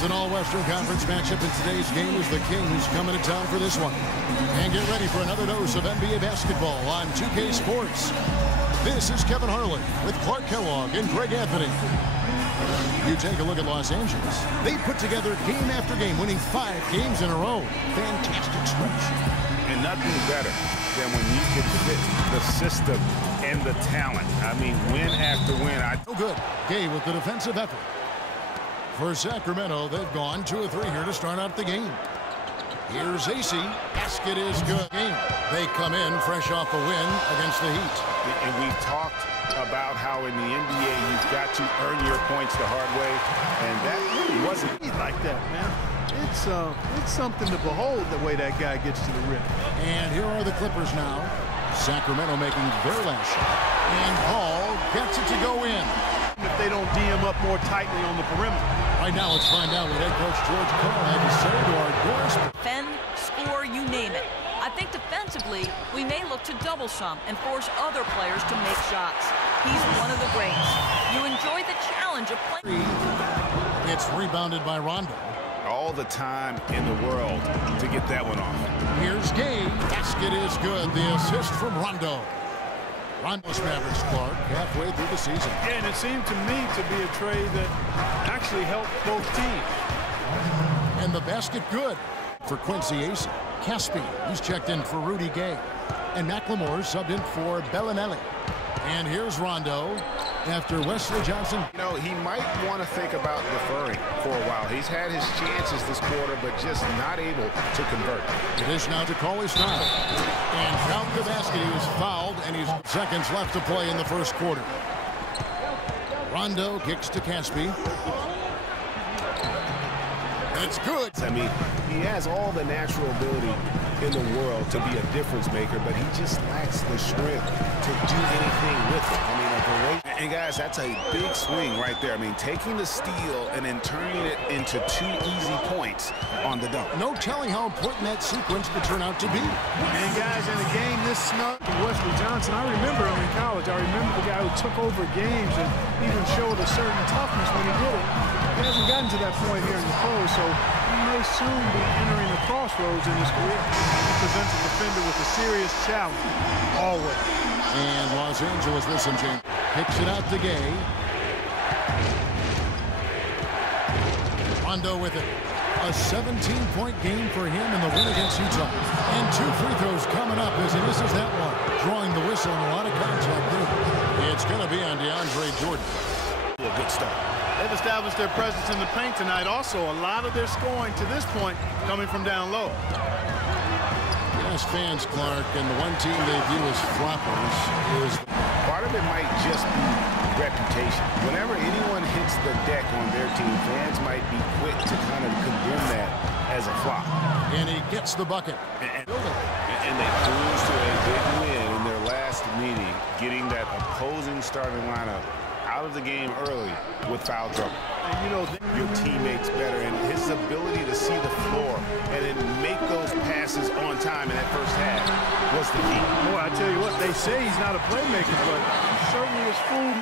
It's an all-Western Conference matchup, and today's game is the Kings coming to town for this one. And get ready for another dose of NBA basketball on 2K Sports. This is Kevin Harlan with Clark Kellogg and Greg Anthony. You take a look at Los Angeles. They put together game after game, winning 5 games in a row. Fantastic stretch. And nothing better than when you can fit the system and the talent. I mean, win after win. Oh, good. Gay with the defensive effort. For Sacramento, they've gone 2 of 3 here to start out the game. Here's AC. Basket is good. They come in fresh off a win against the Heat. And we've talked about how in the NBA you've got to earn your points the hard way, and that really wasn't like that, man. It's something to behold the way that guy gets to the rim. And here are the Clippers now. Sacramento making their last shot. And Paul gets it to go in. If they don't D him up more tightly on the perimeter. Right now, let's find out what head coach George Carl had to say to our doorstep. Defend, score, you name it. I think defensively, we may look to double some and force other players to make shots. He's one of the greats. You enjoy the challenge of playing. It's rebounded by Rondo. all the time in the world to get that one off. Here's Gay. Basket is good. The assist from Rondo. Rondo's Mavericks, Clark, halfway through the season. And it seemed to me to be a trade that actually helped both teams. And the basket good for Quincy Ace. Caspi, he's checked in for Rudy Gay. And McLemore subbed in for Bellinelli. And here's Rondo after Wesley Johnson. You know, he might want to think about deferring for a while. He's had his chances this quarter, but just not able to convert. It is now to call his foul. And count the basket. He was fouled, and he's seconds left to play in the first quarter. Rondo kicks to Caspi. It's good. I mean, he has all the natural ability in the world to be a difference maker, but he just lacks the strength to do anything with it. I mean, and guys, that's a big swing right there. I mean, taking the steal and then turning it into 2 easy points on the dunk. No telling how important that sequence could turn out to be. And guys, in a game this snug from Wesley Johnson, I remember him in college. I remember the guy who took over games and even showed a certain toughness when he did it. He hasn't gotten to that point here in the pros, so he may soon be entering a crossroads in his career. He presents a defender with a serious challenge, always. And Los Angeles, listen, James, kicks it out to Gay. Rondo with it. A 17-point game for him in the win against Utah. And 2 free throws coming up as he misses that one. Drawing the whistle and a lot of contact there. It's going to be on DeAndre Jordan. A good start. They've established their presence in the paint tonight. Also, a lot of their scoring to this point coming from down low. Yes, fans, Clark, and the one team they view as floppers is... Part of it might just be reputation. Whenever anyone hits the deck on their team, fans might be quick to kind of condemn that as a flop. And he gets the bucket. And they cruise to a big win in their last meeting, getting that opposing starting lineup out of the game early with foul trouble. And you know, your teammates better, and his ability to see the floor and then make those passes on time in that first half was the key. Boy, I tell you what, they say he's not a playmaker, but he certainly is food.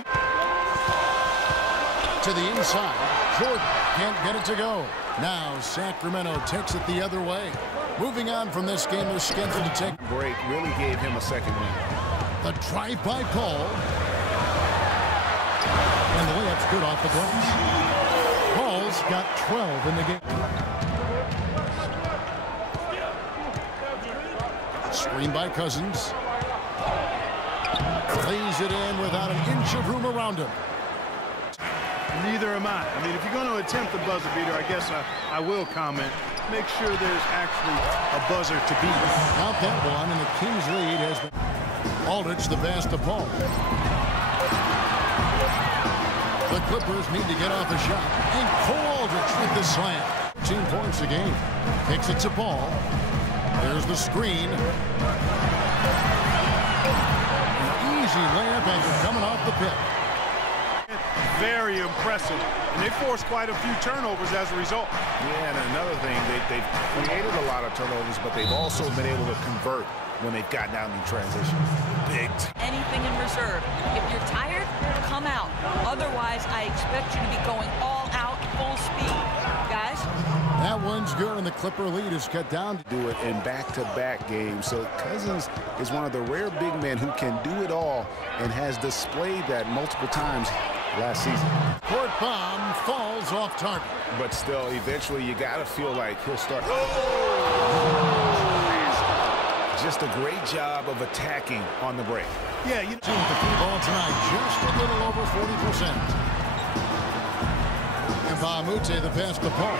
To the inside. Jordan can't get it to go. Now Sacramento takes it the other way. Moving on from this game, they're scheduled to take break. Really gave him a second win. The drive by Paul. And the layup's good off the glass. Paul's got 12 in the game. Screen by Cousins. Lays it in without an inch of room around him. Neither am I. I mean, if you're going to attempt the buzzer beater, I guess I will comment. Make sure there's actually a buzzer to beat. Count that one, and the Kings lead has been Aldridge the pass to Paul. The Clippers need to get off the shot. And Cole Aldridge with the slam. 15 points a game. Kicks it to Paul. There's the screen. An easy layup after coming off the pit. Very impressive. And they forced quite a few turnovers as a result. Yeah, and another thing, they've created a lot of turnovers, but they've also been able to convert when they've gotten out in transition. Big. Anything in reserve. If you're tired, come out. Otherwise, I expect you to be going all out, full speed. Guys, good, and the Clipper lead is cut down. Do it in back-to-back games. So Cousins is one of the rare big men who can do it all and has displayed that multiple times last season. Court bomb falls off target. But still, eventually you got to feel like he'll start. Just a great job of attacking on the break. Yeah, you see the free ball tonight, just a little over 40%. And Bahamute, the pass to Paul.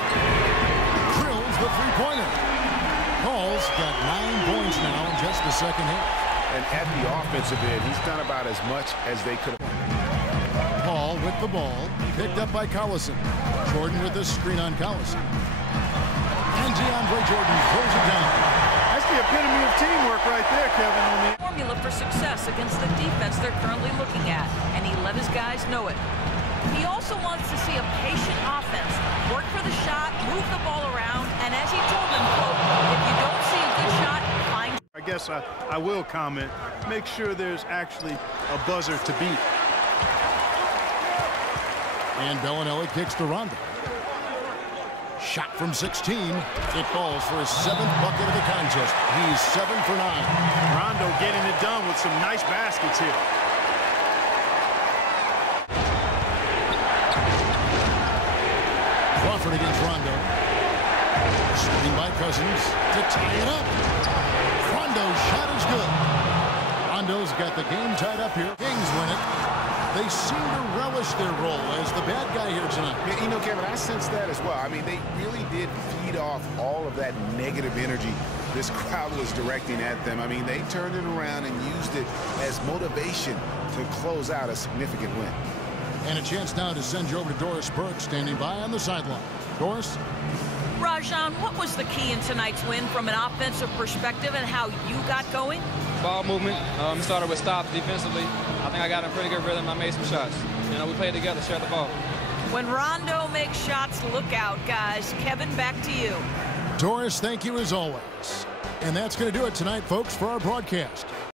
Drills the three-pointer. Paul's got 9 points now in just the second half. And at the offensive end, he's done about as much as they could have. Paul with the ball, picked up by Collison. Jordan with the screen on Collison. And DeAndre Jordan pulls it down. That's the epitome of teamwork right there, Kevin. Formula for success against the defense they're currently looking at, and he let his guys know it. He also wants to see a patient offense, work for the shot, move the ball around, and as he told them, quote, if you don't see a good shot, find. I guess I will comment, make sure there's actually a buzzer to beat. And Bellinelli kicks to Rondo. Shot from 16. It falls for his 7th bucket of the contest. He's 7 for 9. Rondo getting it done with some nice baskets here. Crawford against Rondo. Screen by Cousins to tie it up. Rondo's shot is good. Rondo's got the game tied up here. Kings win it. They seem to relish their role as the bad guy here tonight. Yeah, you know, Kevin, I sense that as well. I mean, they really did feed off all of that negative energy this crowd was directing at them. I mean, they turned it around and used it as motivation to close out a significant win. And a chance now to send you over to Doris Burke, standing by on the sideline. Doris? Rajon, what was the key in tonight's win from an offensive perspective and how you got going? Ball movement. Started with stops defensively. I think I got in pretty good rhythm. I made some shots. You know, we played together, shared the ball. When Rondo makes shots, look out, guys. Kevin, back to you. Doris, thank you as always. And that's going to do it tonight, folks, for our broadcast.